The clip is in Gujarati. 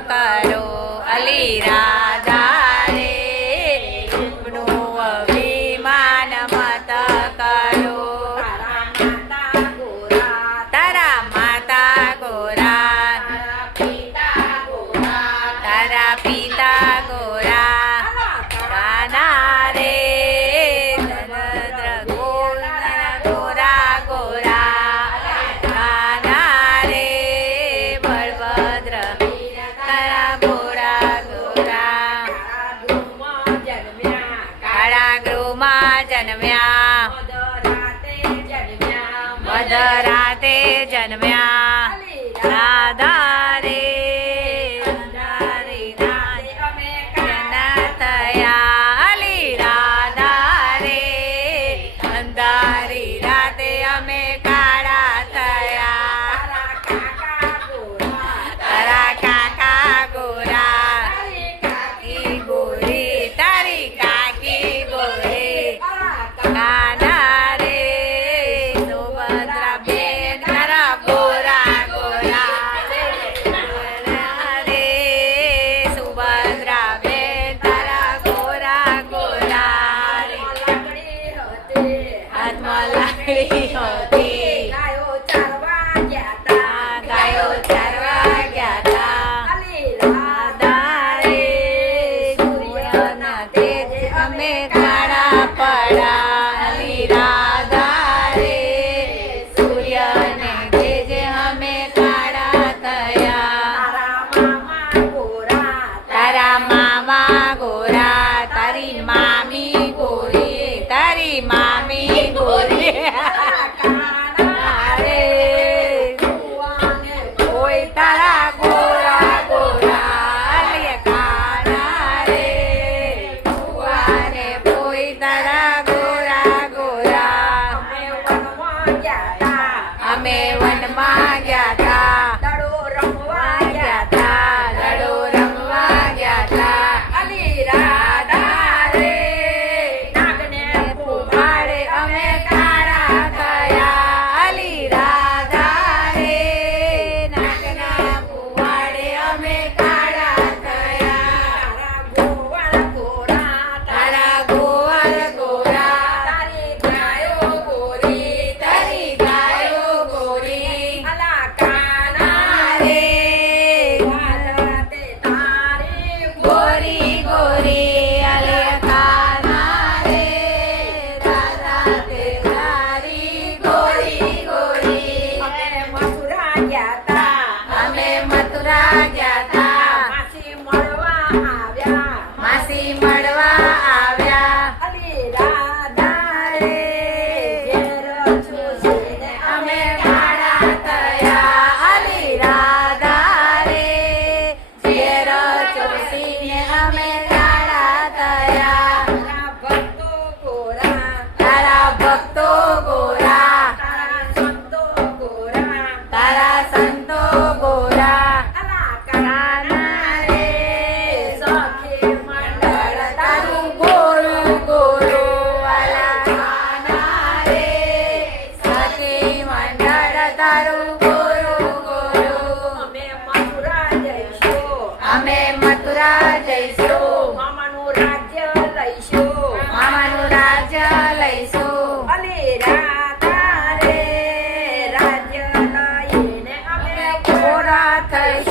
કરો અલી રાધા રે રૂપનું અભિમાન મત કરો તારા માતા ગોરા તારા પિતા ગોરા કાના રે ગોરા ગોરા કાના રે બળભદ્ર તારા ગોરા ગોરા કાળા ગૃહમાં જન્મ્યા મધરાતે જન્મ્યા રાધા રે થયા અલી રાધા રે અંધારી રાતે અમે કાળા થયા તારા કાકા ગોરા કાકી ગોરી તારી કાકી ગોરી કાના રે સુભદ્રા બેન તારા ગોરા ગોરા રે સુભદ્રા બેન તારા ગોરા ગોરા હાથમાં લાકડી હતી ગાયો ચારવા ગયા તા રાધા રે સૂર્યના તેજ અમે કાળા પડ્યા અલી રાધા રે સૂર્યને તેજ અમે કાળા થયા તારા મામા ગોરા તારી મામી ગોરી તારી મામી ગોરી રે કોઈ તારા ગોરા ગોરા લે કાના રે કુવાને કોઈ તારા ગોરા ગોરા અમે વનમાં ગયા તા દડો રમવા ગયા તા અલી રાધા રે નાગને પુમાડે અમે કાળા થયા અલી રાધા રે નાગના પુમાડે અમે કાળા થયા તારા ગોવાળ ગોરા તારી ગાયો ગોરી અલા કાના રે ગોરી ગોરી અલે કાના રે રાધા તે તારી ગોરી ગોરી અમે મથુરા ગયા તા માસી મળવા આવ્યા અલી રાધા રે અમે કાળા થયા અલી રાધા રે ઝેર ચોસીને અમે કાળા થયા તારા ભક્તો ગોરા તારા સંતો ગોરા કાના રે સખી મંડળ તારું ગોરું ગોરું વાલા કાના રે સખી મંડળ તારું ગોરું ગોરું અમે મથુરા જઈશું મામાનું રાજ્ય લઈશું અલી રાધા રે રાજ્ય લઈને અમે ગોરા થઈશું